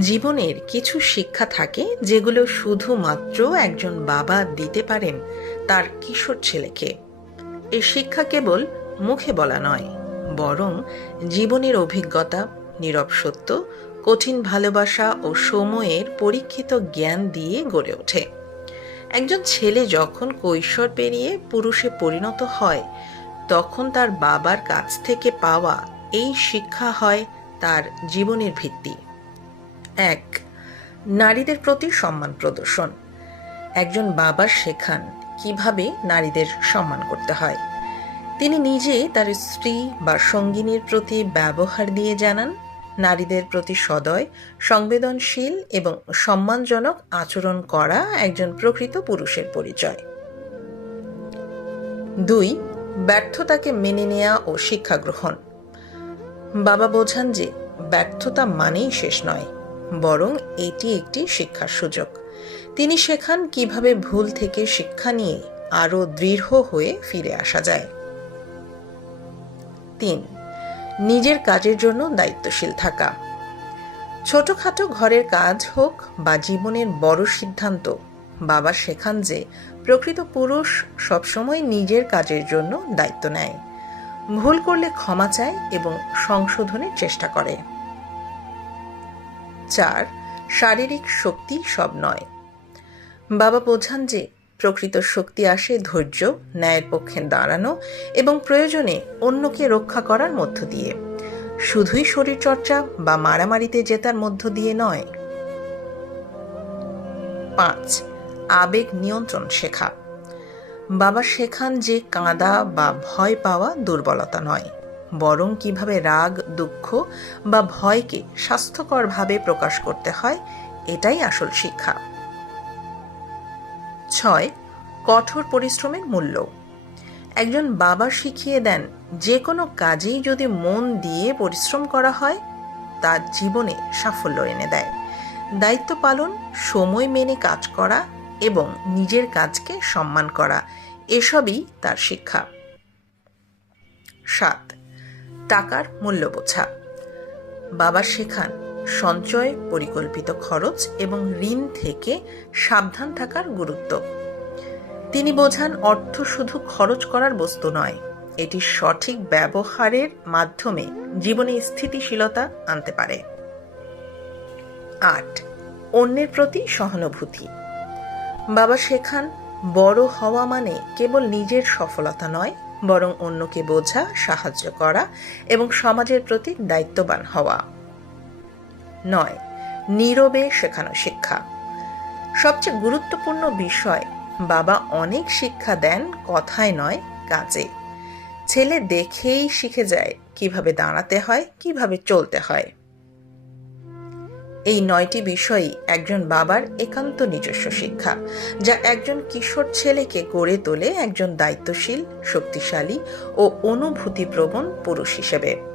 জীবনের কিছু শিক্ষা থাকে যেগুলো শুধুমাত্র একজন বাবা দিতে পারেন তার কিশোর ছেলেকে। এই শিক্ষা কেবল মুখে বলা নয়, বরং জীবনের অভিজ্ঞতা, নীরব সত্য, কঠিন ভালোবাসা ও সময়ের পরীক্ষিত জ্ঞান দিয়ে গড়ে ওঠে। একজন ছেলে যখন কৈশোর পেরিয়ে পুরুষে পরিণত হয়, তখন তার বাবার কাছ থেকে পাওয়া এই শিক্ষা হয় তার জীবনের ভিত্তি। এক, নারীদের প্রতি সম্মান প্রদর্শন। একজন বাবা শেখান কীভাবে নারীদের সম্মান করতে হয়। তিনি নিজে তার স্ত্রী বা সঙ্গিনীর প্রতি ব্যবহার দিয়ে জানান, নারীদের প্রতি সদয়, সংবেদনশীল এবং সম্মানজনক আচরণ করা একজন প্রকৃত পুরুষের পরিচয়। দুই, ব্যর্থতাকে মেনে নেয়া ও শিক্ষা গ্রহণ। বাবা বোঝান যে ব্যর্থতা মানেই শেষ নয়। বরং এটি একটি শিক্ষার সুযোগ। তিনি শেখান কীভাবে ভুল থেকে শিক্ষা নিয়ে আরও দৃঢ় হয়ে ফিরে আসা যায়। তিন, নিজের কাজের জন্য দায়িত্বশীল থাকা। ছোটখাটো ঘরের কাজ হোক বা জীবনের বড় সিদ্ধান্ত, বাবা শেখান যে প্রকৃত পুরুষ সবসময় নিজের কাজের জন্য দায়িত্ব নেয়। ভুল করলে ক্ষমা চায় এবং সংশোধনের চেষ্টা করে। চার, শারীরিক শক্তি সব নয়। বাবা বোঝান যে প্রকৃত শক্তি আসে ধৈর্য, ন্যায়ের পক্ষে দাঁড়ানো এবং প্রয়োজনে অন্যকে রক্ষা করার মধ্য দিয়ে। শুধুই শরীরচর্চা বা মারামারিতে জেতার মধ্য দিয়ে নয়। পাঁচ, আবেগ নিয়ন্ত্রণ শেখা। বাবা শেখান যে কাঁদা বা ভয় পাওয়া দুর্বলতা নয়। বরং কীভাবে রাগ, দুঃখ বা ভয়কে স্বাস্থ্যকরভাবে প্রকাশ করতে হয়, এটাই আসল শিক্ষা। ছয়, কঠোর পরিশ্রমের মূল্য। একজন বাবা শিখিয়ে দেন, যে কোনো কাজেই যদি মন দিয়ে পরিশ্রম করা হয় তার জীবনে সাফল্য এনে দেয়। দায়িত্ব পালন, সময় মেনে কাজ করা এবং নিজের কাজকে সম্মান করা, এসবই তার শিক্ষা। সাত টাকার মূল্য বোঝা বাবা শেখান সঞ্চয়, পরিকল্পিত খরচ এবং ঋণ থেকে সাবধান থাকার গুরুত্ব। তিনি বোঝান অর্থ শুধু খরচ করার বস্তু নয়, এটি সঠিক ব্যবহারের মাধ্যমে জীবনে স্থিতিশীলতা আনতে পারে। আট, অন্যের প্রতি সহানুভূতি। বাবা শেখান বড় হওয়া মানে কেবল নিজের সফলতা নয়, বরং অন্যকে বোঝা, সাহায্য করা এবং সমাজের প্রতি দায়িত্ববান হওয়া। নয়, নীরবে শেখানো শিক্ষা। সবচেয়ে গুরুত্বপূর্ণ বিষয়, বাবা অনেক শিক্ষা দেন, কথায় নয়, কাজে। ছেলে দেখেই শিখে যায় কীভাবে দাঁড়াতে হয়, কীভাবে চলতে হয়। এই নয়টি বিষয়ই একজন বাবার একান্ত নিজস্ব শিক্ষা, যা একজন কিশোর ছেলেকে গড়ে তোলে একজন দায়িত্বশীল, শক্তিশালী ও অনুভূতিপ্রবণ পুরুষ হিসেবে।